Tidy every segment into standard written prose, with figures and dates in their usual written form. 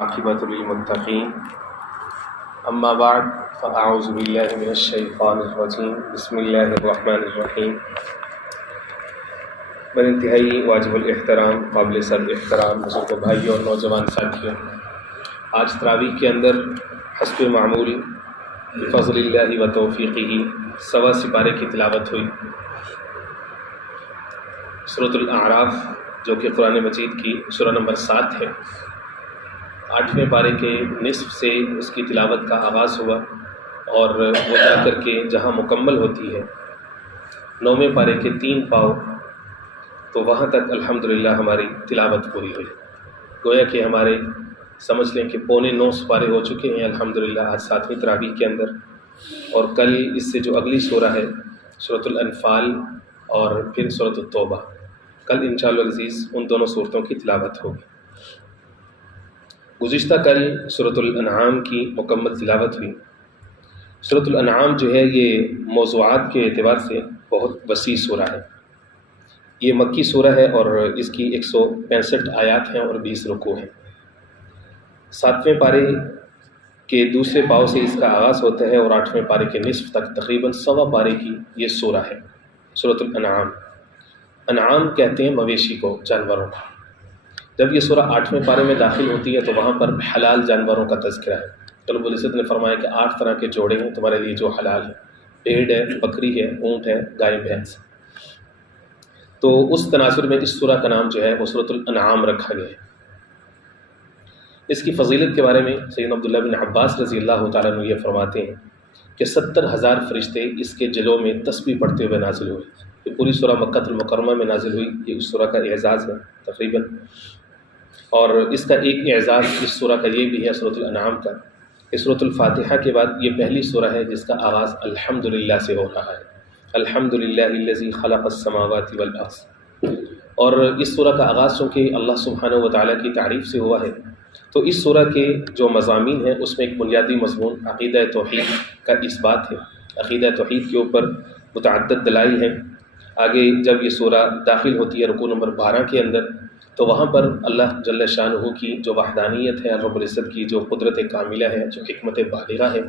عاقبۃ للمتقین اما بعد فاعوذ باللہ من الشیطان الرجیم بسم اللہ الرحمن الرحیم۔ بر انتہائی واجب الاحترام قابل سر احترام بزرگ بھائیوں اور نوجوان ساتھیوں، آج تراویح کے اندر حسب معمول بفضل اللہ و توفیقہ 100 سپارے کی تلاوت ہوئی۔ سورۃ الاعراف جو کہ قرآن مجید کی سورہ نمبر 7 ہے، 8ویں پارے کے نصف سے اس کی تلاوت کا آغاز ہوا اور وہ جا کر کے جہاں مکمل ہوتی ہے 9ویں پارے کے 3 پاؤ، تو وہاں تک الحمدللہ ہماری تلاوت پوری ہوئی۔ گویا کہ ہمارے سمجھ لیں کہ 9.25 سپارے ہو چکے ہیں الحمدللہ آج 7ویں تراویح کے اندر، اور کل اس سے جو اگلی سورہ ہے سورۃ الانفال اور پھر سورۃ التوبہ، کل انشاءاللہ العزیز ان دونوں صورتوں کی تلاوت ہوگی۔ گزشتہ کل سورۃ الانعام کی مکمل تلاوت ہوئی۔ سورۃ الانعام جو ہے یہ موضوعات کے اعتبار سے بہت وسیع سورہ ہے۔ یہ مکی سورہ ہے اور اس کی 165 آیات ہیں اور 20 رکوع ہیں۔ 7ویں پارے کے دوسرے پاؤ سے اس کا آغاز ہوتا ہے اور 8ویں پارے کے نصف تک تقریباً 1.25 پارے کی یہ سورہ ہے سورۃ الانعام۔ انعام کہتے ہیں مویشی کو، جانوروں کو۔ جب یہ سورہ 8ویں پارے میں داخل ہوتی ہے تو وہاں پر حلال جانوروں کا تذکرہ ہے۔ رب العزت نے فرمایا کہ 8 طرح کے جوڑے ہیں تمہارے لیے جو حلال ہیں، بھیڑ ہے، بکری ہے، اونٹ ہے، گائے بھینس۔ تو اس تناظر میں اس سورہ کا نام جو ہے وہ سورۃ الانعام رکھا گیا ہے۔ اس کی فضیلت کے بارے میں سیدنا عبداللہ بن عباس رضی اللہ تعالیٰ عنہ یہ فرماتے ہیں کہ 70,000 فرشتے اس کے جلوں میں تسبیح پڑھتے ہوئے نازل ہوئے۔ یہ پوری سورہ مکہ المکرمہ میں نازل ہوئی، یہ اس سورہ کا اعزاز ہے تقریباً۔ اور اس کا ایک اعزاز اس سورہ کا یہ بھی ہے سورۃ الانعام کا کہ سورۃ الفاتحہ کے بعد یہ پہلی سورہ ہے جس کا آغاز الحمدللہ سے ہو رہا ہے۔ الحمدللہ الذی خلق السماوات والارض۔ اور اس سورہ کا آغاز چونکہ اللہ سبحانہ و تعالیٰ کی تعریف سے ہوا ہے، تو اس سورہ کے جو مضامین ہیں اس میں ایک بنیادی مضمون عقیدہ توحید کا اثبات ہے۔ عقیدہ توحید کے اوپر متعدد دلائل ہیں۔ آگے جب یہ سورہ داخل ہوتی ہے رکوع نمبر 12 کے اندر، تو وہاں پر اللہ جل شانہ کی جو وحدانیت ہے، رب العزت کی جو قدرت کاملہ ہے، جو حکمت بالغہ ہے،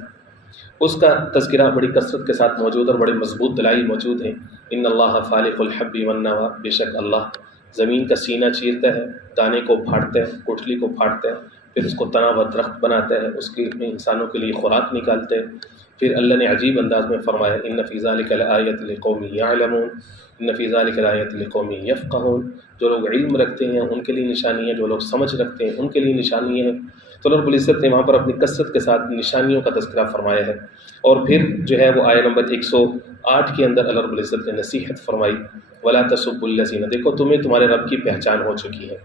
اس کا تذکرہ بڑی کثرت کے ساتھ موجود اور بڑے مضبوط دلائل موجود ہیں۔ ان اللہ فالق الحب والنوى، بے شک اللہ زمین کا سینہ چیرتا ہے، دانے کو پھاڑتا ہے، گٹھلی کو پھاڑتا ہے، پھر اس کو تنا و درخت بناتا ہے، اس کے میں انسانوں کے لیے خوراک نکالتا ہے۔ پھر اللہ نے عجیب انداز میں فرمایا ان فی ذلک لآیۃ لقوم یعلمون، ان فی ذلک لآیۃ لقوم یفقہون۔ جو لوگ علم رکھتے ہیں ان کے لیے نشانی ہے، جو لوگ سمجھ رکھتے ہیں ان کے لیے نشانی ہے۔ تو رب العزت نے وہاں پر اپنی کثرت کے ساتھ نشانیوں کا تذکرہ فرمایا ہے۔ اور پھر جو ہے وہ آیت نمبر 108 کے اندر اللہ رب العزت نے نصیحت فرمائی ولا تسبوا الذین، دیکھو تمہیں تمہارے رب کی پہچان ہو چکی ہے،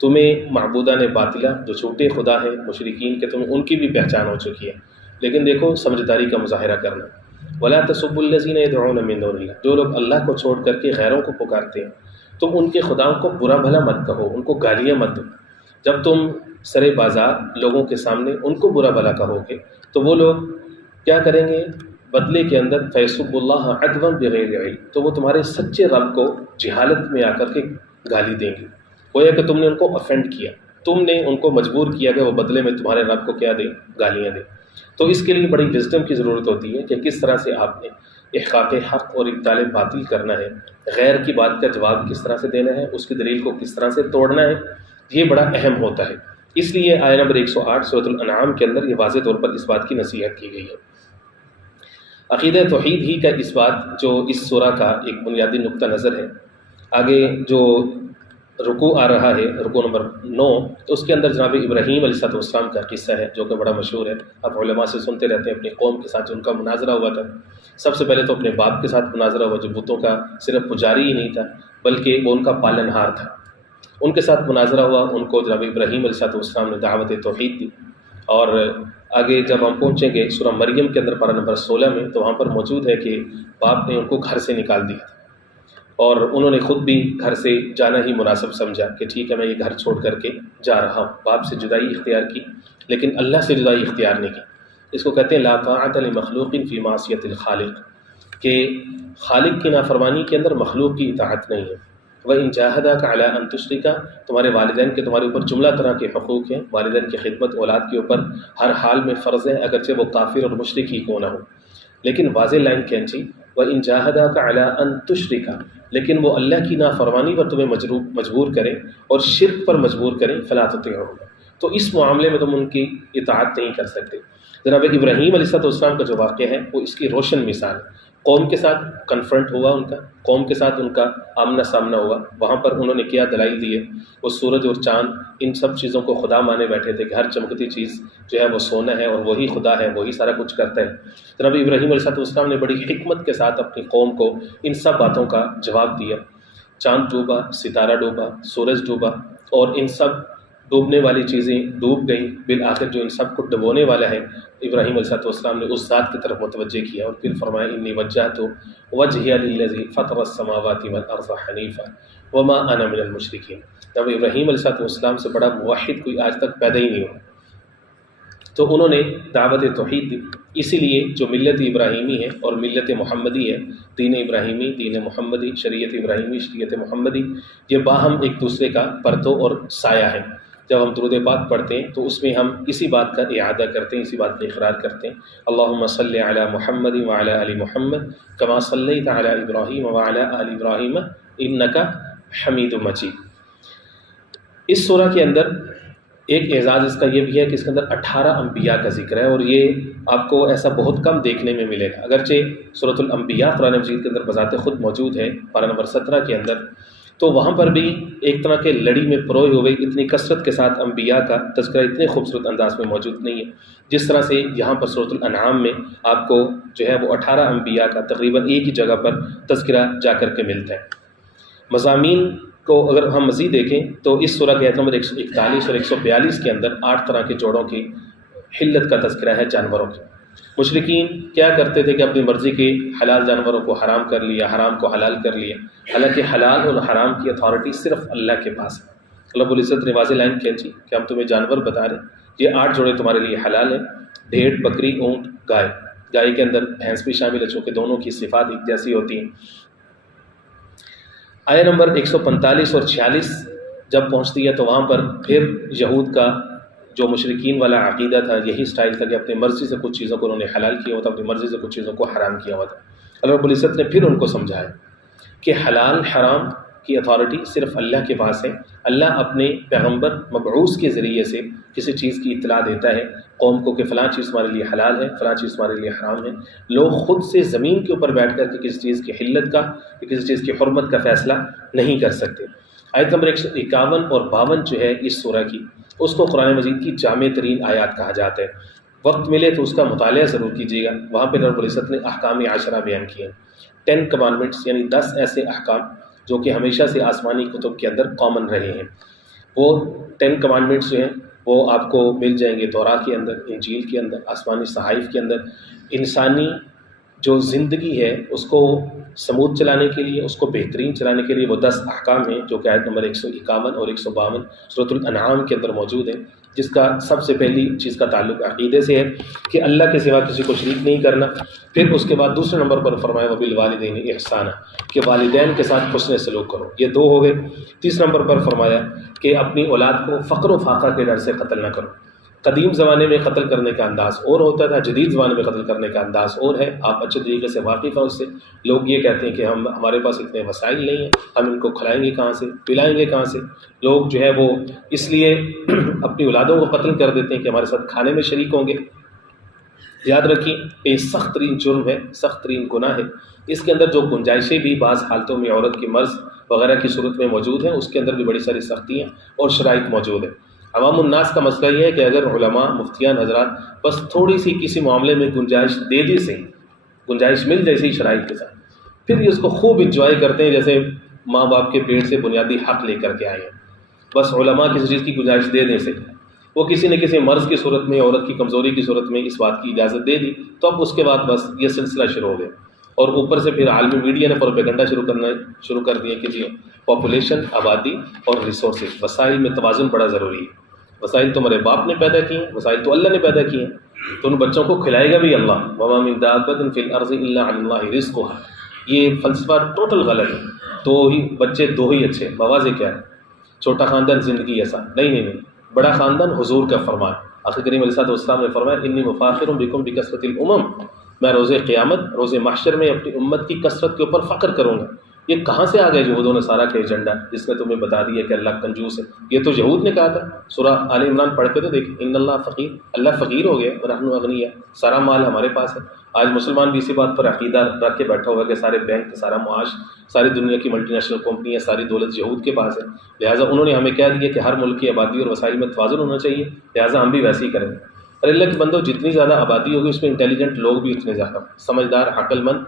تمہیں معبودان باطلہ جو چھوٹے خدا ہیں مشرکین کے، تمہیں ان کی بھی پہچان ہو چکی ہے، لیکن دیکھو سمجھداری کا مظاہرہ کرنا۔ ولا تسبوا الذین یدعون من دون اللہ، جو لوگ اللہ کو چھوڑ کر کے غیروں کو پکارتے ہیں، تم ان کے خداؤں کو برا بھلا مت کہو، ان کو گالیاں مت دو۔ جب تم سرے بازار لوگوں کے سامنے ان کو برا بھلا کہو گے تو وہ لوگ کیا کریں گے؟ بدلے کے اندر فیسب اللہ عدوا بغیر علم، تو وہ تمہارے سچے رب کو جہالت میں آ کر کے گالی دیں گے۔ گویا کہ تم نے ان کو افینڈ کیا، تم نے ان کو مجبور کیا کہ وہ بدلے میں تمہارے رب کو کیا دیں؟ گالیاں دیں۔ تو اس کے لیے بڑی وزڈم کی ضرورت ہوتی ہے کہ کس طرح سے آپ نے احقاق حق اور ابطال باطل کرنا ہے، غیر کی بات کا جواب کس طرح سے دینا ہے، اس کی دلیل کو کس طرح سے توڑنا ہے، یہ بڑا اہم ہوتا ہے۔ اس لیے آیت نمبر 108 سورۃ الانعام کے اندر یہ واضح طور پر اس بات کی نصیحت کی گئی ہے۔ عقیدہ توحید ہی کا اس بات جو اس سورہ کا ایک بنیادی نقطہ نظر ہے۔ آگے جو رکوع آ رہا ہے رکوع نمبر 9، تو اس کے اندر جناب ابراہیم علیہ السلام کا قصہ ہے جو کہ بڑا مشہور ہے، آپ علماء سے سنتے رہتے ہیں۔ اپنی قوم کے ساتھ جو ان کا مناظرہ ہوا تھا، سب سے پہلے تو اپنے باپ کے ساتھ مناظرہ ہوا جو بتوں کا صرف پجاری ہی نہیں تھا بلکہ وہ ان کا پالن ہار تھا، ان کے ساتھ مناظرہ ہوا۔ ان کو جناب ابراہیم علیہ السلام نے دعوت توحید دی۔ اور آگے جب ہم پہنچیں گے سورہ مریم کے اندر پارہ نمبر 16 میں، تو وہاں پر موجود ہے کہ باپ نے ان کو گھر سے نکال دیا تھا اور انہوں نے خود بھی گھر سے جانا ہی مناسب سمجھا کہ ٹھیک ہے میں یہ گھر چھوڑ کر کے جا رہا ہوں۔ باپ سے جدائی اختیار کی لیکن اللہ سے جدائی اختیار نہیں کی۔ اس کو کہتے ہیں لا طاعۃ لمخلوق فی معصیۃ الخالق، کہ خالق کی نافرمانی کے اندر مخلوق کی اطاعت نہیں ہے۔ وَإِن جَاهَدَاكَ عَلَىٰ أَن تُشْرِكَ، تمہارے والدین کے تمہارے اوپر جملہ طرح کے حقوق ہیں، والدین کی خدمت اولاد کے اوپر ہر حال میں فرض ہے، اگرچہ وہ کافر اور مشرک ہی کیوں نہ ہو۔ لیکن واضح لائن کھینچی، وَإِن جَاهَدَاكَ عَلَىٰ أَن تُشْرِكَ، لیکن وہ اللہ کی نافرمانی پر تمہیں مجبور کریں اور شرک پر مجبور کریں، فَلَا تُطِعْهُمَا، تو اس معاملے میں تم ان کی اطاعت نہیں کر سکتے۔ جناب ابراہیم علیہ السلام کا جو واقعہ ہے وہ اس کی روشن مثال ہے۔ قوم کے ساتھ کنفرنٹ ہوا، ان کا قوم کے ساتھ ان کا آمنا سامنا ہوا، وہاں پر انہوں نے کیا دلائل دیے، وہ سورج اور چاند ان سب چیزوں کو خدا مانے بیٹھے تھے کہ ہر چمکتی چیز جو ہے وہ سونا ہے اور وہی خدا ہے، وہی سارا کچھ کرتا ہے۔ جناب ابراہیم علیہ السلام نے بڑی حکمت کے ساتھ اپنی قوم کو ان سب باتوں کا جواب دیا۔ چاند ڈوبا، ستارہ ڈوبا، سورج ڈوبا، اور ان سب ڈوبنے والی چیزیں ڈوب گئیں، بالآخر جو ان سب کو ڈبونے والا ہے ابراہیم علیہ السلام نے اس ذات کی طرف متوجہ کیا اور پھر فرمایا انی وجہت وجہی للذی فطر السماوات والارض حنیفا وما انا من المشرکین۔ جب ابراہیم علیہ السلام سے بڑا موحد کوئی آج تک پیدا ہی نہیں ہوا، تو انہوں نے دعوت توحید دی۔ اسی لیے جو ملت ابراہیمی ہے اور ملت محمدی ہے، دین ابراہیمی، دین محمدی، شریعت ابراہیمی، شریعت محمدی، یہ باہم ایک دوسرے کا پرتو اور سایہ ہے۔ جب ہم درود پاک پڑھتے ہیں تو اس میں ہم اسی بات کا اعادہ کرتے ہیں، اسی بات کا اقرار کرتے ہیں، اللہم صلی علی محمد وعلی آل محمد کما صلیت علی ابراہیم وعلی آل ابراہیم انک حمید مجید۔ اس سورہ کے اندر ایک اعزاز اس کا یہ بھی ہے کہ اس کے اندر 18 انبیاء کا ذکر ہے، اور یہ آپ کو ایسا بہت کم دیکھنے میں ملے گا۔ اگرچہ سورۃ الانبیاء قرآن مجید کے اندر بذات خود موجود ہے، پارہ نمبر 17 کے اندر، تو وہاں پر بھی ایک طرح کے لڑی میں پروئے ہوئے اتنی کثرت کے ساتھ انبیاء کا تذکرہ اتنے خوبصورت انداز میں موجود نہیں ہے، جس طرح سے یہاں پر سورۃ الانعام میں آپ کو جو ہے وہ 18 انبیاء کا تقریباً ایک ہی جگہ پر تذکرہ جا کر کے ملتا ہے۔ مضامین کو اگر ہم مزید دیکھیں تو اس سورہ کے آیت نمبر 141 اور 142 کے اندر 8 طرح کے جوڑوں کی حلت کا تذکرہ ہے، جانوروں کی۔ مشرکین کیا کرتے تھے کہ اپنی مرضی کے حلال جانوروں کو حرام کر لیا، حرام کو حلال کر لیا، حالانکہ حلال اور حرام کی اتھارٹی صرف اللہ کے پاس ہے۔ رب العزت نے واضح لائن کھینچی کہ ہم تمہیں جانور بتا رہے ہیں، یہ 8 جوڑے تمہارے لیے حلال ہیں، بھیڑ، بکری، اونٹ، گائے۔ گائے کے اندر بھینس بھی شامل ہے، چونکہ دونوں کی صفات ایک جیسی ہوتی ہیں۔ آیت نمبر 145 اور 46 جب پہنچتی ہے تو وہاں پر پھر یہود کا جو مشرکین والا عقیدہ تھا، یہی سٹائل تھا کہ اپنی مرضی سے کچھ چیزوں کو انہوں نے حلال کیا ہوا تھا، اپنی مرضی سے کچھ چیزوں کو حرام کیا ہوا تھا۔ اللہ رب العزت نے پھر ان کو سمجھایا کہ حلال حرام کی اتھارٹی صرف اللہ کے پاس ہے۔ اللہ اپنے پیغمبر مبعوث کے ذریعے سے کسی چیز کی اطلاع دیتا ہے قوم کو کہ فلاں چیز تمہارے لیے حلال ہے، فلاں چیز تمہارے لیے حرام ہے۔ لوگ خود سے زمین کے اوپر بیٹھ کر کے کسی چیز کی حلت کا، کسی چیز کی حرمت کا فیصلہ نہیں کر سکتے۔ آیت نمبر 151 اور 52 جو ہے اس سورہ کی، اس کو قرآن مجید کی جامع ترین آیات کہا جاتا ہے۔ وقت ملے تو اس کا مطالعہ ضرور کیجیے گا۔ وہاں پہ رب العزت نے احکام عشرہ بیان کیے ہیں، 10 کمانڈمنٹس، یعنی 10 ایسے احکام جو کہ ہمیشہ سے آسمانی کتب کے اندر کامن رہے ہیں۔ وہ 10 کمانڈمنٹس جو ہیں وہ آپ کو مل جائیں گے توراہ کے اندر، انجیل کے اندر، آسمانی صحائف کے اندر۔ انسانی جو زندگی ہے اس کو سموتھ چلانے کے لیے، اس کو بہترین چلانے کے لیے وہ 10 احکام ہیں جو کہ آیت نمبر 151 اور 152 سورۃ الانعام کے اندر موجود ہیں، جس کا سب سے پہلی چیز کا تعلق عقیدے سے ہے کہ اللہ کے سوا کسی کو شریک نہیں کرنا۔ پھر اس کے بعد دوسرے نمبر پر فرمایا وبالوالدین احسانا، کہ والدین کے ساتھ حسن سلوک کرو، یہ 2 ہو گئے۔ تیسرے نمبر پر فرمایا کہ اپنی اولاد کو فقر و فاقہ کے ڈر سے قتل نہ کرو۔ قدیم زمانے میں قتل کرنے کا انداز اور ہوتا تھا، جدید زمانے میں قتل کرنے کا انداز اور ہے، آپ اچھے طریقے سے واقف ہیں اس سے۔ لوگ یہ کہتے ہیں کہ ہمارے پاس اتنے وسائل نہیں ہیں، ہم ان کو کھلائیں گے کہاں سے، پلائیں گے کہاں سے۔ لوگ جو ہے وہ اس لیے اپنی اولادوں کو قتل کر دیتے ہیں کہ ہمارے ساتھ کھانے میں شریک ہوں گے۔ یاد رکھیں کہ یہ سخت ترین جرم ہے، سخت ترین گناہ ہے۔ اس کے اندر جو گنجائشیں بھی بعض حالتوں میں عورت کی مرض وغیرہ کی صورت میں موجود ہیں، اس کے اندر بھی بڑی ساری سختیاں اور شرائط موجود ہیں۔ عوام الناس کا مسئلہ یہ ہے کہ اگر علماء، مفتیان حضرات بس تھوڑی سی کسی معاملے میں گنجائش دے دی سے، گنجائش مل جیسی شرائط کے ساتھ، پھر یہ اس کو خوب انجوائے کرتے ہیں جیسے ماں باپ کے پیٹ سے بنیادی حق لے کر کے آئے ہیں۔ بس علماء کسی چیز کی گنجائش دے دیں سے، وہ کسی نہ کسی مرض کی صورت میں، عورت کی کمزوری کی صورت میں اس بات کی اجازت دے دی، تو اب اس کے بعد بس یہ سلسلہ شروع ہو گیا۔ اور اوپر سے پھر عالمی میڈیا نے پروپیگنڈا شروع کر دیا کہ جی پاپولیشن، آبادی اور ریسورسز، وسائل میں توازن بڑا ضروری ہے۔ وسائل تو ہمارے باپ نے پیدا کیے ہیں، وسائل تو اللہ نے پیدا کیے ہیں، تو ان بچوں کو کھلائے گا بھی اللہ۔ وما من دابۃ فی الارض الا علی اللہ رزقها، یہ فلسفہ ٹوٹل غلط ہے۔ دو ہی بچے دو ہی اچھے، مواضع کیا ہے؟ چھوٹا خاندان زندگی ایسا نہیں، بڑا خاندان حضور کا فرمان۔ آخر کریم علیہ السلام نے فرمایا انی مفاخر بکم بکثرت الامم، میں روز قیامت روز محشر میں اپنی امت کی کثرت کے اوپر فخر کروں گا۔ یہ کہاں سے آ گئے یہود و نصارہ کا ایجنڈا جس نے تمہیں بتا دیا کہ اللہ کنجوس ہے؟ یہ تو یہود نے کہا تھا۔ سورہ آل عمران پڑھ کے تو دیکھ، ان اللہ فقیر، اللہ فقیر ہو گیا ونحن اغنیاء، سارا مال ہمارے پاس ہے۔ آج مسلمان بھی اسی بات پر عقیدہ رکھ کے بیٹھا ہوا ہے کہ سارے بینک، سارا معاش، ساری دنیا کی ملٹی نیشنل کمپنیاں، ساری دولت یہود کے پاس ہے، لہٰذا انہوں نے ہمیں کہہ دیا کہ ہر ملک کی آبادی اور وسائل میں توازن ہونا چاہیے، لہٰذا ہم بھی ویسے ہی کریں۔ اور اللہ کے بندو، جتنی زیادہ آبادی ہوگی اس میں انٹیلیجنٹ لوگ بھی اتنے زیادہ، سمجھدار، عقل مند،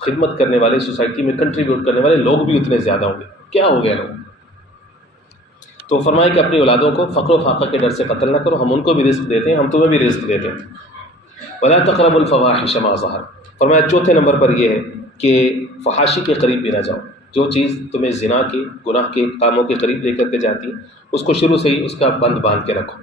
خدمت کرنے والے، سوسائٹی میں کنٹریبیوٹ کرنے والے لوگ بھی اتنے زیادہ ہوں گے۔ کیا ہو گیا لوگ؟ تو فرمایا کہ اپنی اولادوں کو فقر و فاقہ کے ڈر سے قتل نہ کرو، ہم ان کو بھی رزق دیتے ہیں، ہم تمہیں بھی رزق دیتے ہیں۔ ولا تقربوا الفواحش ما ظہر، فرمایا چوتھے نمبر پر یہ ہے کہ فحاشی کے قریب بھی نہ جاؤ۔ جو چیز تمہیں زنا کے، گناہ کے کاموں کے قریب لے کر کے جاتی ہے اس کو شروع سے ہی اس کا بند باندھ کے رکھو۔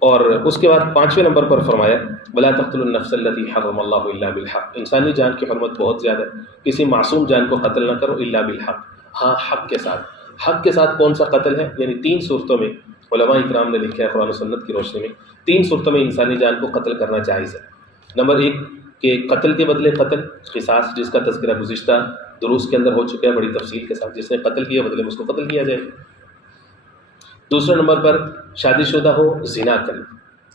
اور اس کے بعد پانچویں نمبر پر فرمایا ولا تقتلوا النفس التي حرم الله الا بالحق، انسانی جان کی حرمت بہت زیادہ ہے، کسی معصوم جان کو قتل نہ کرو الا بالحق، ہاں حق کے ساتھ۔ حق کے ساتھ کون سا قتل ہے؟ یعنی تین صورتوں میں علماء اکرام نے لکھا ہے قرآن و سنت کی روشنی میں، تین صورتوں میں انسانی جان کو قتل کرنا جائز ہے۔ نمبر ایک کہ قتل کے بدلے قتل، قصاص، جس کا تذکرہ گزشتہ دروس کے اندر ہو چکا ہے بڑی تفصیل کے ساتھ، جس نے قتل کیا بدلے میں اس کو قتل کیا جائے گا۔ دوسرے نمبر پر شادی شدہ ہو، زنا کرے،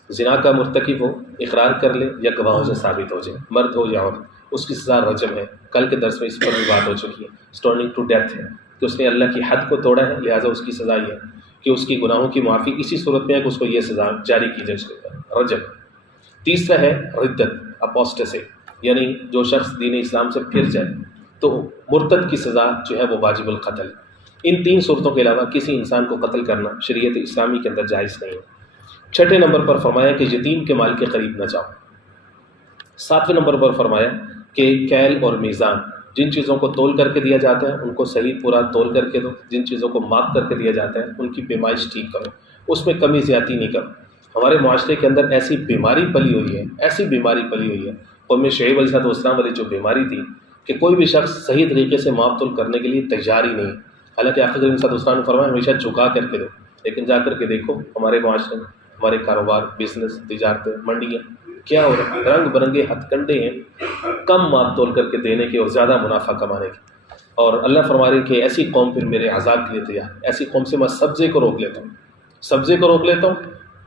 زنا کا مرتکب ہو، اقرار کر لے یا گواہوں سے ثابت ہو جائے، مرد ہو یا عورت، اس کی سزا رجم ہے۔ کل کے درس میں اس پر بھی بات ہو چکی ہے، اسٹوننگ ٹو ڈیتھ ہے کہ اس نے اللہ کی حد کو توڑا ہے، لہٰذا اس کی سزا یہ ہے کہ اس کی گناہوں کی معافی اسی صورت میں ہے کہ اس کو یہ سزا جاری کی جائے، اس کے اوپر رجم۔ تیسرا ہے ردت، اپوسٹسی، یعنی جو شخص دین اسلام سے پھر جائے تو مرتد کی سزا جو ہے وہ واجب القتل۔ ان تین صورتوں کے علاوہ کسی انسان کو قتل کرنا شریعت اسلامی کے اندر جائز نہیں ہے۔ چھٹے نمبر پر فرمایا کہ یتیم کے مال کے قریب نہ جاؤ۔ ساتویں نمبر پر فرمایا کہ کیل اور میزان، جن چیزوں کو تول کر کے دیا جاتا ہے ان کو صحیح پورا تول کر کے دو، جن چیزوں کو ماپ کر کے دیا جاتا ہے ان کی پیمائش ٹھیک کرو، اس میں کمی زیادتی نہیں کرو۔ ہمارے معاشرے کے اندر ایسی بیماری پلی ہوئی ہے، ایسی بیماری پلی ہوئی ہے، قوم شعیب علیہ السلام والی جو بیماری تھی کہ کوئی بھی شخص صحیح طریقے سے ماپ تول کرنے کے لیے تیار ہی نہیں۔ حالانکہ آخر علیہ السلام نے فرمایا ہمیشہ جھکا کر کے دو، لیکن جا کر کے دیکھو ہمارے معاشرے میں، ہمارے کاروبار، بزنس، تجارتیں، منڈیاں کیا ہو رہا ہے؟ رنگ برنگے ہتھ کنڈے ہیں کم ماپ تول کر کے دینے کے اور زیادہ منافع کمانے کے۔ اور اللہ فرما رہے کہ ایسی قوم پھر میرے عذاب کے لیے تیار، ایسی قوم سے میں سبزے کو روک لیتا ہوں، سبزے کو روک لیتا ہوں۔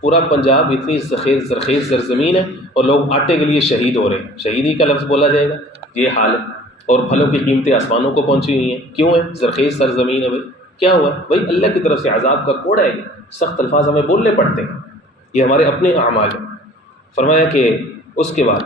پورا پنجاب اتنی زرخیز زرزمین ہے اور لوگ آٹے کے لیے شہید ہو رہے ہیں، شہیدی کا لفظ بولا جائے گا، یہ حال ہے۔ اور پھلوں کی قیمتیں آسمانوں کو پہنچی ہوئی ہیں، کیوں ہے؟ زرخیز سرزمین ہے بھائی، کیا ہوا ہے بھائی؟ اللہ کی طرف سے عذاب کا کوڑا ہے، سخت الفاظ ہمیں بولنے پڑتے ہیں، یہ ہمارے اپنے اعمال ہیں۔ فرمایا کہ اس کے بعد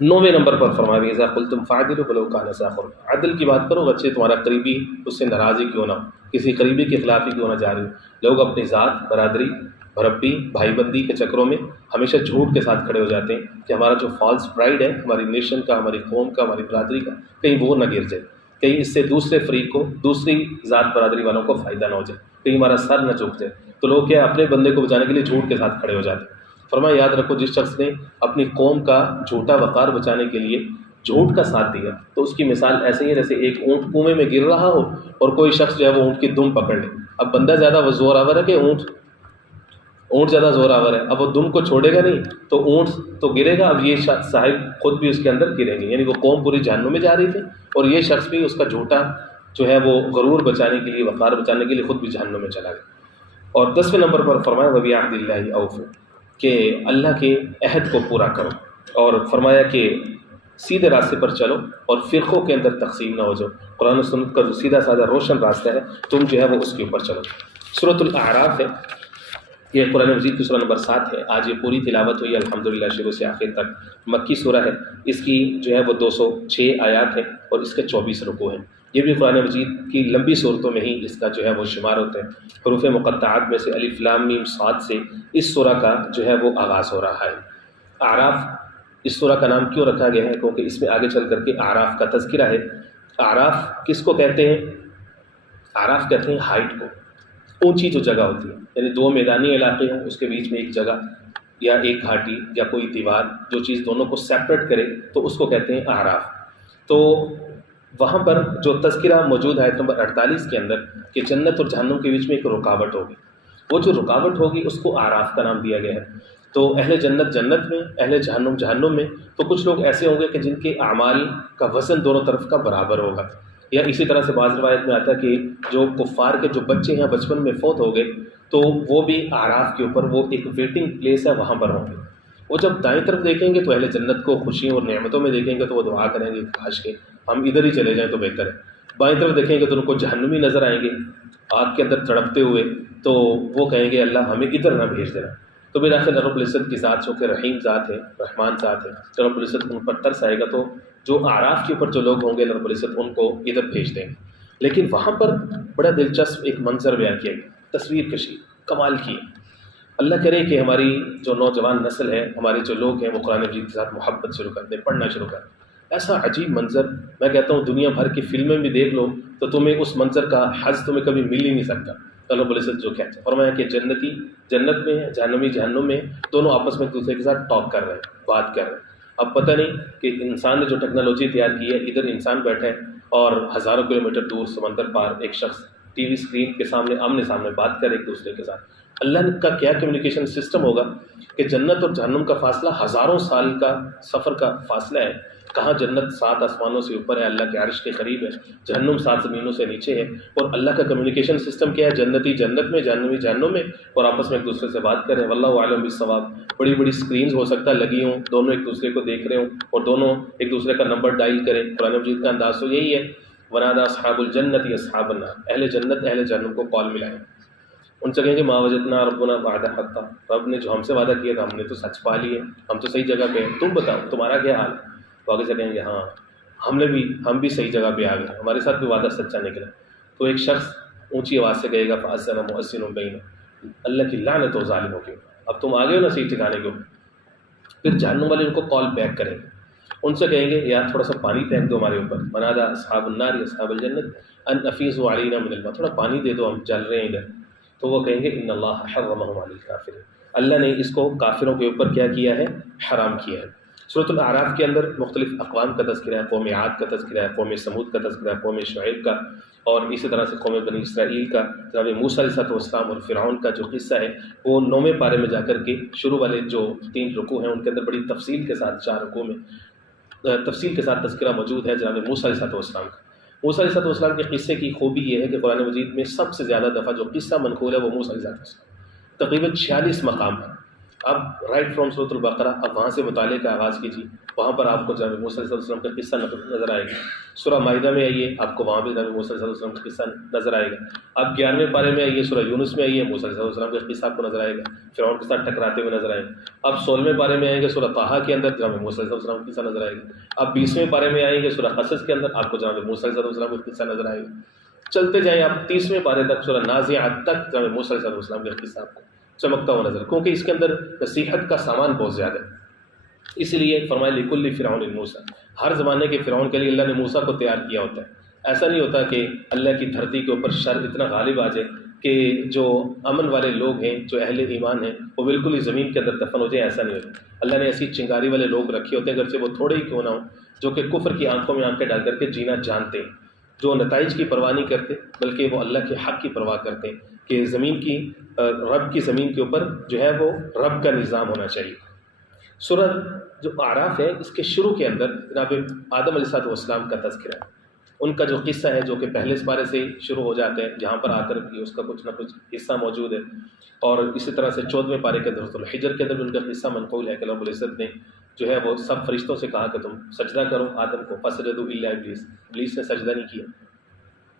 9ویں نمبر پر فرمایا اذا قلتم فاعدلوا ولو كان ذا قربى، عدل کی بات کرو، بچے تمہارا قریبی اس سے ناراض ہی کیوں نہ ہو، کسی قریبی کے خلاف ہی کیوں نہ جا رہی ہو۔ لوگ اپنی ذات، برادری، مربی، بھائی بندی کے چکروں میں ہمیشہ جھوٹ کے ساتھ کھڑے ہو جاتے ہیں کہ ہمارا جو فالس پرائڈ ہے، ہماری نیشن کا، ہماری قوم کا، ہماری برادری کا، کہیں وہ نہ گر جائے، کہیں اس سے دوسرے فریق کو، دوسری ذات برادری والوں کو فائدہ نہ ہو جائے، کہیں ہمارا سر نہ جھک جائے۔ تو لوگ کیا اپنے بندے کو بچانے کے لیے جھوٹ کے ساتھ کھڑے ہو جاتے ہیں۔ فرمایا یاد رکھو جس شخص نے اپنی قوم کا جھوٹا وقار بچانے کے لیے جھوٹ کا ساتھ دیا تو اس کی مثال ایسے ہی ہے جیسے ایک اونٹ کنویں میں گر رہا ہو اور کوئی شخص جو ہے وہ اونٹ کی دم پکڑ لے۔ اب بندہ زیادہ زور آور ہے کہ اونٹ زیادہ زور آور ہے، اب وہ دم کو چھوڑے گا نہیں تو اونٹ تو گرے گا، اب یہ صاحب خود بھی اس کے اندر گریں گے، یعنی وہ قوم پوری جہنم میں جا رہی تھی اور یہ شخص بھی اس کا جھوٹا جو ہے وہ غرور بچانے کے لیے، وقار بچانے کے لیے خود بھی جہنم میں چلا گیا۔ اور 10ویں نمبر پر فرمایا وَبِعَهْدِ اللَّهِ أَوْفُوا، کہ اللہ کے عہد کو پورا کرو، اور فرمایا کہ سیدھے راستے پر چلو اور فرقوں کے اندر تقسیم نہ ہو جاؤ۔ قرآن و سنت کا جو سیدھا سادہ روشن راستہ ہے تم جو ہے وہ اس کے اوپر چلو۔ سورۃ الاعراف ہے، یہ قرآن مجید کی سورہ نمبر 7 ہے، آج یہ پوری تلاوت ہوئی الحمدللہ شروع سے آخر تک۔ مکی سورہ ہے، اس کی جو ہے وہ 206 آیات ہے اور اس کے 24 رکوع ہیں۔ یہ بھی قرآن مجید کی لمبی صورتوں میں ہی اس کا جو ہے وہ شمار ہوتا ہے۔ حروف مقطعات میں سے الف لام میم صاد سے اس سورہ کا جو ہے وہ آغاز ہو رہا ہے۔ اعراف اس سورہ کا نام کیوں رکھا گیا ہے؟ کیونکہ اس میں آگے چل کر کے اعراف کا تذکرہ ہے۔ اعراف کس کو کہتے ہیں؟ اعراف کہتے ہیں ہائٹ کو، اونچی جو جگہ ہوتی ہے، یعنی دو میدانی علاقے ہوں اس کے بیچ میں ایک جگہ یا ایک گھاٹی یا کوئی دیوار جو چیز دونوں کو سیپریٹ کرے تو اس کو کہتے ہیں اعراف۔ تو وہاں پر جو تذکرہ موجود ہے آیت نمبر 48 کے اندر کہ جنت اور جہنم کے بیچ میں ایک رکاوٹ ہوگی، وہ جو رکاوٹ ہوگی اس کو آراف کا نام دیا گیا ہے۔ تو اہل جنت جنت میں، اہل جہنم جہنم میں۔ تو کچھ لوگ ایسے ہوں گے کہ جن کے اعمال کا وزن دونوں طرف کا برابر ہوگا، یا اسی طرح سے بعض روایت میں آتا ہے کہ جو کفار کے جو بچے ہیں بچپن میں فوت ہو گئے تو وہ بھی آراف کے اوپر وہ ایک ویٹنگ پلیس ہے، وہاں پر ہوں گے۔ وہ جب دائیں طرف دیکھیں گے تو اہل جنت کو خوشیوں اور نعمتوں میں دیکھیں گے تو وہ دعا کریں گے کاش کے ہم ادھر ہی چلے جائیں تو بہتر ہے۔ بائیں طرف دیکھیں گے تو ان کو جہنمی نظر آئیں گے آگ کے اندر تڑپتے ہوئے، تو وہ کہیں گے اللہ ہمیں ادھر نہ بھیج دینا۔ تو بالآخر رب العزت کی ذات جو کہ رحیم ذات ہے، رحمان ذات ہے، تو رب العزت ان پر ترس آئے گا تو جو آراف کے اوپر جو لوگ ہوں گے رب العزت ان کو ادھر بھیج دیں گے۔ لیکن وہاں پر بڑا دلچسپ ایک منظر بیان کیا گیا، تصویر کشی کمال کی ہے۔ اللہ کرے کہ ہماری جو نوجوان نسل ہے، ہمارے جو لوگ ہیں وہ قرآن مجید کے ساتھ محبت شروع کر دیں، پڑھنا شروع کر دیں۔ ایسا عجیب منظر، میں کہتا ہوں دنیا بھر کی فلمیں بھی دیکھ لو تو تمہیں اس منظر کا حظ تمہیں کبھی مل ہی نہیں سکتا۔ اللہ رب العزت جو کہتے ہیں فرمایا کہ جنتی جنت میں ہے، جہنمی جہنم میں، دونوں آپس میں ایک دوسرے کے ساتھ ٹاک کر رہے ہیں، بات کر رہے ہیں۔ اب پتہ نہیں کہ انسان نے جو ٹیکنالوجی تیار کی ہے، ادھر انسان بیٹھا ہے اور ہزاروں کلومیٹر دور سمندر پار ایک شخص ٹی وی اسکرین کے سامنے آمنے سامنے بات کرے ایک دوسرے کے ساتھ۔ اللہ کا کیا کمیونیکیشن سسٹم ہوگا کہ جنت اور جہنم کا فاصلہ ہزاروں سال کا سفر کا فاصلہ ہے۔ کہاں جنت 7 آسمانوں سے اوپر ہے، اللہ کے عرش کے قریب ہے، جہنم 7 زمینوں سے نیچے ہے، اور اللہ کا کمیونیکیشن سسٹم کیا ہے، جنتی جنت میں، جہنمی جہنم میں، اور آپس میں ایک دوسرے سے بات کریں۔ واللہ اعلم بالصواب۔ بڑی بڑی اسکرینز ہو سکتا ہے لگی ہوں، دونوں ایک دوسرے کو دیکھ رہے ہوں اور دونوں ایک دوسرے کا نمبر ڈائل کریں۔ قرآن مجید کا انداز تو یہی ہے، ونادى اصحاب الجنت اصحاب النار، اہل جنت اہل جہنم کو کال ملائیں، ان سے کہیں گے ما وجدنا ربنا وعدہ حقا، رب نے جو ہم سے وعدہ کیا تھا ہم نے تو سچ پا لیے، ہم تو صحیح جگہ پہ ہیں، تم بتاؤ تمہارا کیا حال ہے؟ تو آگے سے کہیں گے ہاں ہم بھی صحیح جگہ پہ آ گئے، ہمارے ساتھ بھی وعدہ سچا نکلا۔ تو ایک شخص اونچی آواز سے کہے گا فأذن مؤذن بینہم، اللہ کی لعنت ہو ظالموں کے اوپر، اب تم آ گئے ہو نا صحیح ٹھکانے کے اوپر۔ پھر جہنم والے ان کو کال بیک کریں گے، ان سے کہیں گے یار تھوڑا سا پانی پھینک دو ہمارے اوپر، ونادى اصحاب النار اصحاب الجنت ان افیضوا علینا من الماء، تھوڑا پانی دے دو ہم جل رہے ہیں ادھر۔ تو وہ کہیں گے ان اللہ حرمهم علی الکافرین، اللہ نے اس کو کافروں کے اوپر کیا کیا ہے، حرام کیا ہے۔ سورۃ الاعراف کے اندر مختلف اقوام کا تذکرہ ہے، قوم عاد کا تذکرہ ہے، قوم سمود کا تذکرہ ہے، قوم شعیب کا، اور اسی طرح سے قوم بنی اسرائیل کا، جناب موسیٰ علیہ السلام اور فرعون کا جو قصہ ہے وہ 9ویں پارے میں جا کر کے شروع والے جو 3 رکوع ہیں ان کے اندر بڑی تفصیل کے ساتھ 4 رکوع میں تفصیل کے ساتھ تذکرہ موجود ہے جناب موسیٰ علیہ السلام کا۔ موسیٰ علیہ السلام کے قصے کی خوبی یہ ہے کہ قرآن مجید میں سب سے زیادہ دفعہ جو قصہ منقول ہے وہ موسیٰ علیہ السلام، تقریباً 46 مقام پر۔ اب رائٹ فرام سورۃ البقرہ، اب وہاں سے مطالعے کا آغاز کیجیے، وہاں پر آپ کو جناب موسیٰ علیہ السلام کا قصہ نظر آئے گا۔ سورہ مائدہ میں آئیے، آپ کو وہاں بھی جناب موسیٰ علیہ السلام کا قصہ نظر آئے گا۔ اب 11ویں پارے میں آئیے، سورہ یونس میں آئیے، موسیٰ علیہ السلام کا قصہ آپ کو نظر آئے گا، فرعون کے ساتھ ٹکراتے ہوئے نظر آئے گا۔ اب 16ویں پارے میں آئیں گے، سورہ طٰہٰ کے اندر جناب موسیٰ علیہ السلام کا قصہ نظر آئے گا۔ اب 20ویں پارے میں آئیں گے، سورہ قصص کے اندر آپ کو جناب موسیٰ علیہ السلام کا قصہ نظر آئے گا۔ چلتے جائیں آپ 30ویں پارے تک، سورہ نازعات تک جناب موسیٰ علیہ السلام کا قصہ آپ کو چمکتا ہوا نظر، کیونکہ اس کے اندر نصیحت کا سامان بہت زیادہ ہے۔ اسی لیے فرمایا لکل فرعون موسیٰ، ہر زمانے کے فرعون کے لیے اللہ نے موسیٰ کو تیار کیا ہوتا ہے۔ ایسا نہیں ہوتا کہ اللہ کی دھرتی کے اوپر شر اتنا غالب آ جائے کہ جو امن والے لوگ ہیں، جو اہل ایمان ہیں، وہ بالکل ہی زمین کے اندر دفن ہو جائے، ایسا نہیں ہوتا۔ اللہ نے ایسی چنگاری والے لوگ رکھے ہوتے ہیں، اگرچہ وہ تھوڑے ہی کیوں نہ ہوں، جو کہ کفر کی آنکھوں میں آنکھیں ڈال کر کے جینا جانتے ہیں، جو نتائج کی پرواہ نہیں کرتے بلکہ وہ اللہ کے حق کی پرواہ کرتے ہیں کہ زمین کی رب کی زمین کے اوپر جو ہے وہ رب کا نظام ہونا چاہیے۔ سورہ جو اعراف ہے اس کے شروع کے اندر جناب آدم علیہ السلام کا تذکرہ ہے، ان کا جو قصہ ہے جو کہ پہلے پارے سے شروع ہو جاتے ہیں، جہاں پر آ کر بھی اس کا کچھ نہ کچھ حصہ موجود ہے، اور اسی طرح سے 14ویں پارے کے اندر الحجر کے اندر بھی ان کا قصہ منقول ہے کہ رب العزت نے جو ہے وہ سب فرشتوں سے کہا کہ تم سجدہ کرو آدم کو، فسجدوا الا ابلیس، ابلیس نے سجدہ نہیں کیا،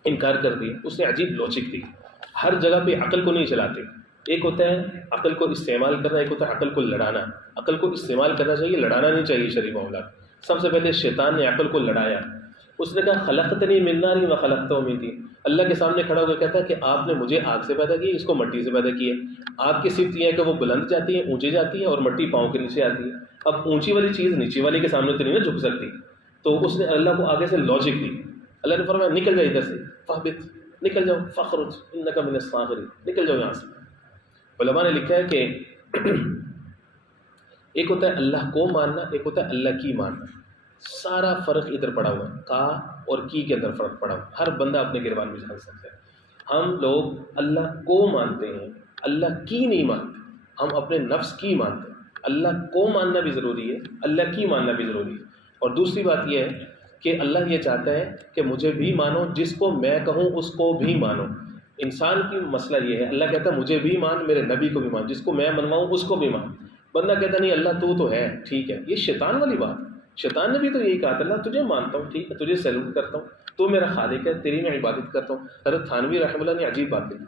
انکار کر دیا۔ اس نے عجیب لوجک دی، ہر جگہ پہ عقل کو نہیں چلاتے، ایک ہوتا ہے عقل کو استعمال کرنا، ایک ہوتا ہے عقل کو لڑانا۔ عقل کو استعمال کرنا چاہیے، لڑانا نہیں چاہیے شریف معاملہ۔ سب سے پہلے شیطان نے عقل کو لڑایا، اس نے کہا خلقتنی من نار وخلقتہ من طین، اللہ کے سامنے کھڑا ہو کر کہتا ہے کہ آپ نے مجھے آگ سے پیدا کی، اس کو مٹی سے پیدا کیا۔ آگ کی صفت یہ ہے کہ وہ بلند جاتی ہے، اونچی جاتی ہے، اور مٹی پاؤں کے نیچے آتی ہے۔ اب اونچی والی چیز نیچے والے کے سامنے تو نہیں نا جھک سکتی، تو اس نے اللہ کو آگے سے لاجک دی۔ اللہ نے فرمایا نکل جائے ادھر سے، فاہبط، نکل جاؤ، فخرج انک من الصاغرین، نکل جاؤ یہاں سے۔ علماء نے لکھا ہے کہ ایک ہوتا ہے اللہ کو ماننا، ایک ہوتا ہے اللہ کی ماننا۔ سارا فرق ادھر پڑا ہوا ہے، کا اور کی کے اندر فرق پڑا ہوا ہے، ہر بندہ اپنے گربان میں جان سکتا ہے۔ ہم لوگ اللہ کو مانتے ہیں، اللہ کی نہیں مانتے، ہم اپنے نفس کی مانتے ہیں۔ اللہ کو ماننا بھی ضروری ہے، اللہ کی ماننا بھی ضروری ہے۔ اور دوسری بات یہ ہے کہ اللہ یہ چاہتا ہے کہ مجھے بھی مانو، جس کو میں کہوں اس کو بھی مانو۔ انسان کی مسئلہ یہ ہے، اللہ کہتا ہے مجھے بھی مان، میرے نبی کو بھی مان، جس کو میں منواؤں اس کو بھی مان۔ بندہ کہتا نہیں اللہ تو ہے، ٹھیک ہے، یہ شیطان والی بات۔ شیطان نے بھی تو یہی کہا تھا، اللہ تجھے مانتا ہوں، ٹھیک ہے، تجھے سیلوٹ کرتا ہوں، تو میرا خالق ہے، تیری میں عبادت کرتا ہوں۔ حضرت تھانوی رحمہ اللہ نے عجیب بات کہی،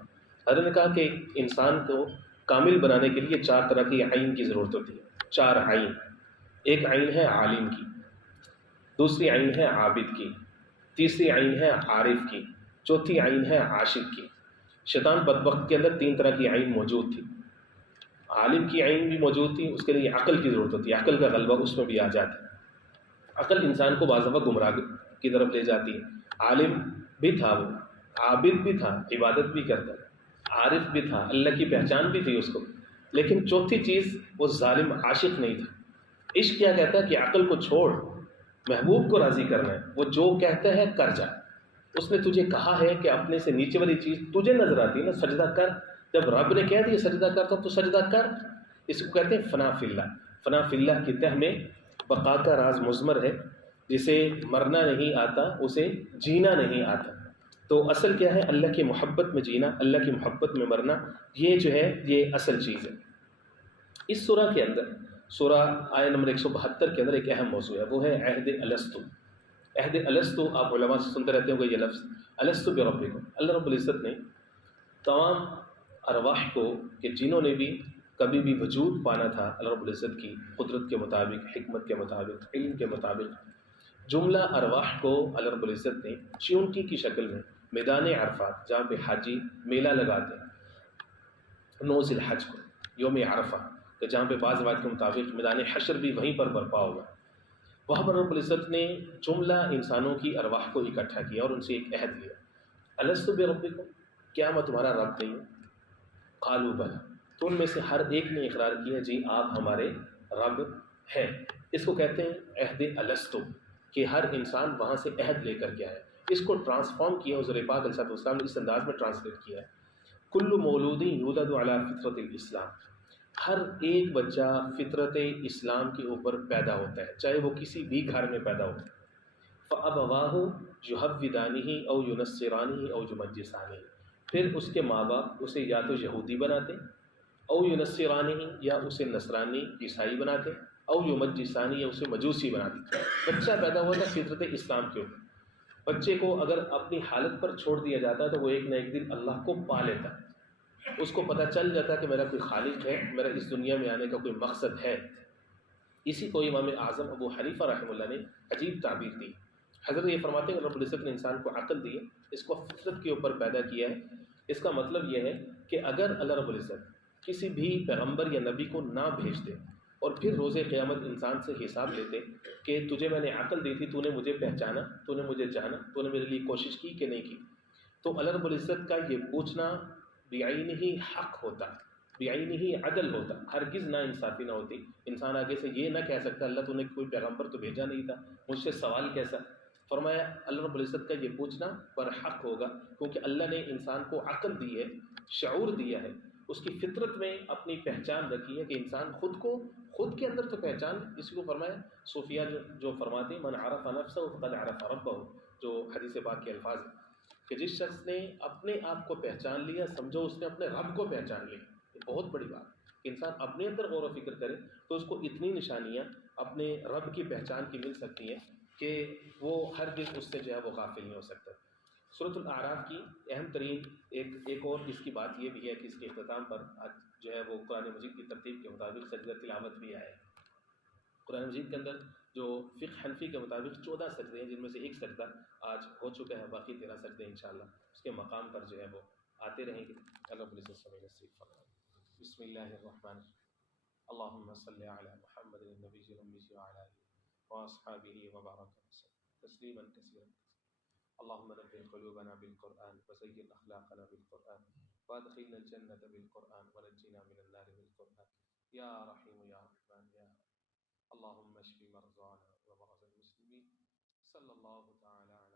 حضرت نے کہا کہ انسان کو کامل بنانے کے لیے 4 طرح کی عین کی ضرورت ہوتی ہے، 4 عین۔ ایک عین ہے عالم کی، دوسری عین ہے عابد کی، تیسری عین ہے عارف کی، چوتھی عین ہے عاشق کی۔ شیطان بدبخت کے اندر 3 طرح کی عین موجود تھی۔ عالم کی عین بھی موجود تھی، اس کے لیے عقل کی ضرورت ہوتی ہے، عقل کا غلبہ اس میں بھی آ جاتا ہے۔ عقل انسان کو بعض دفعہ گمراہ کی طرف لے جاتی ہے۔ عالم بھی تھا، وہ عابد بھی تھا، عبادت بھی کرتا ہے، عارف بھی تھا، اللہ کی پہچان بھی تھی اس کو، لیکن چوتھی چیز وہ ظالم عاشق نہیں تھا۔ عشق کیا کہتا ہے کہ عقل کو چھوڑ، محبوب کو راضی کرنا ہے، وہ جو کہتا ہے کر جا۔ اس نے تجھے کہا ہے کہ اپنے سے نیچے والی چیز تجھے نظر آتی ہے نا، سجدہ کر۔ جب رب نے کہہ دیا سجدہ کرتا تو سجدہ کر۔ اس کو کہتے ہیں فنا فی اللہ۔ فنا فی اللہ کی تہ میں بقا کا راز مضمر ہے، جسے مرنا نہیں آتا اسے جینا نہیں آتا۔ تو اصل کیا ہے؟ اللہ کی محبت میں جینا، اللہ کی محبت میں مرنا، یہ جو ہے یہ اصل چیز ہے۔ اس سورہ کے اندر، سورہ آیہ نمبر 172 کے اندر ایک اہم موضوع ہے، وہ ہے عہد الستو۔ عہد الستو، آپ علماء سے سنتے رہتے ہوں گے یہ لفظ، الستو بربکم۔ اللہ رب العزت نے تمام ارواح کو، کہ جنہوں نے بھی کبھی بھی وجود پانا تھا اللہ رب العزت کی قدرت کے مطابق، حکمت کے مطابق، علم کے مطابق، جملہ ارواح کو اللہ رب العزت نے چیونٹی کی شکل میں میدان عرفات، جہاں پہ حاجی میلہ لگاتے ہیں 9 ذی الحج کو، یوم عرفہ، کہ جہاں پہ بعض روایت کے مطابق میدان حشر بھی وہیں پر برپا ہوگا، وہاں پر رب العزت نے جملہ انسانوں کی ارواح کو اکٹھا کیا اور ان سے ایک عہد لیا، الستو بربکم، کیا میں تمہارا رب نہیں ہوں؟ قالوا بلی، تو ان میں سے ہر ایک نے اقرار کیا جی آپ ہمارے رب ہیں۔ اس کو کہتے ہیں عہد الستو، کہ ہر انسان وہاں سے عہد لے کر کے آیا۔ اس کو ٹرانسفارم کیا حضور پاک علیہ السلام نے، اس انداز میں ٹرانسلیٹ کیا ہے، کل مولود یولد علی فطرت الاسلام، ہر ایک بچہ فطرت اسلام کے اوپر پیدا ہوتا ہے، چاہے وہ کسی بھی گھر میں پیدا ہو۔ فَأَبَوَاهُ يُحَوِّدَانِهِ أَوْ يُنَصِّرَانِهِ أَوْ يُمَجِّسَانِهِ، پھر اس کے ماں باپ اسے یا تو یہودی بناتے، او يُنَصِّرَانِهِ، یا اسے نصرانی عیسائی بناتے، او یمجسانی، یا اسے مجوسی بناتے۔ بچہ پیدا ہوا تھا فطرت اسلام کے اوپر۔ بچے کو اگر اپنی حالت پر چھوڑ دیا جاتا ہے تو وہ ایک نہ ایک دن اللہ کو پا لیتا ہے، اس کو پتہ چل جاتا ہے کہ میرا کوئی خالق ہے، میرا اس دنیا میں آنے کا کوئی مقصد ہے۔ اسی کو امام اعظم ابو حنیفہ رحمہ اللہ نے عجیب تعبیر دی۔ حضرت یہ فرماتے ہیں کہ رب العزت نے انسان کو عقل دی ہے، اس کو فطرت کے اوپر پیدا کیا ہے۔ اس کا مطلب یہ ہے کہ اگر اللہ رب العزت کسی بھی پیغمبر یا نبی کو نہ بھیجتے اور پھر روز قیامت انسان سے حساب لیتے کہ تجھے میں نے عقل دی تھی، تو نے مجھے پہچانا، تو نے مجھے جانا، تو نے میرے لیے کوشش کی کہ نہیں کی، تو اللہ رب العزت کا یہ پوچھنا بعین ہی حق ہوتا، بعین ہی عدل ہوتا، ہرگز نا انصافی نہ ہوتی۔ انسان آگے سے یہ نہ کہہ سکتا اللہ تو نے کوئی پیغمبر تو بھیجا نہیں تھا، مجھ سے سوال کیسا؟ فرمایا اللہ رب العزت کا یہ پوچھنا پر حق ہوگا، کیونکہ اللہ نے انسان کو عقل دی ہے، شعور دیا ہے، اس کی فطرت میں اپنی پہچان رکھی ہے کہ انسان خود کے اندر تو پہچان، اسی کو فرمایا صوفیہ جو فرماتے ہیں من عرف نفسہ فقد عرف ربہ، جو حدیث پاک کے الفاظ ہیں کہ جس شخص نے اپنے آپ کو پہچان لیا، سمجھو اس نے اپنے رب کو پہچان لیا۔ یہ بہت بڑی بات کہ انسان اپنے اندر غور و فکر کرے تو اس کو اتنی نشانیاں اپنے رب کی پہچان کی مل سکتی ہیں کہ وہ ہر دن اس سے جو ہے وہ غافل نہیں ہو سکتا۔ سورۃ الاعراف کی اہم ترین ایک اور اس کی بات یہ بھی ہے کہ اس کے اختتام پر آج جو ہے وہ قرآن مجید کی ترتیب کے مطابق سجدہ تلاوت بھی آئے۔ قرآن مجید کے اندر جو فقہ حنفی کے مطابق 14 سجدے ہیں، جن میں سے ایک سجدہ آج ہو چکا ہے، باقی 13 سجدے انشاءاللہ اس کے مقام پر جو ہے وہ آتے رہیں گے۔ اللہ رب العزت سمجھ نصیب فرمائے۔ بسم اللہ الرحمن الرحیم، اللہم صلی علی محمد النبی الامی وعلی آلہ واصحابہ وبارک وسلم تسلیما کثیرا۔ اللہم نبّئ قلوبنا بالقرآن وزین اخلاقنا بالقرآن وادخلنا الجنة بالقرآن ونجنا من النار بالقرآن یا رحیم یا رحمن یا اللہم اشف مرضانا ومرضى المسلمين صلی اللہ تعالی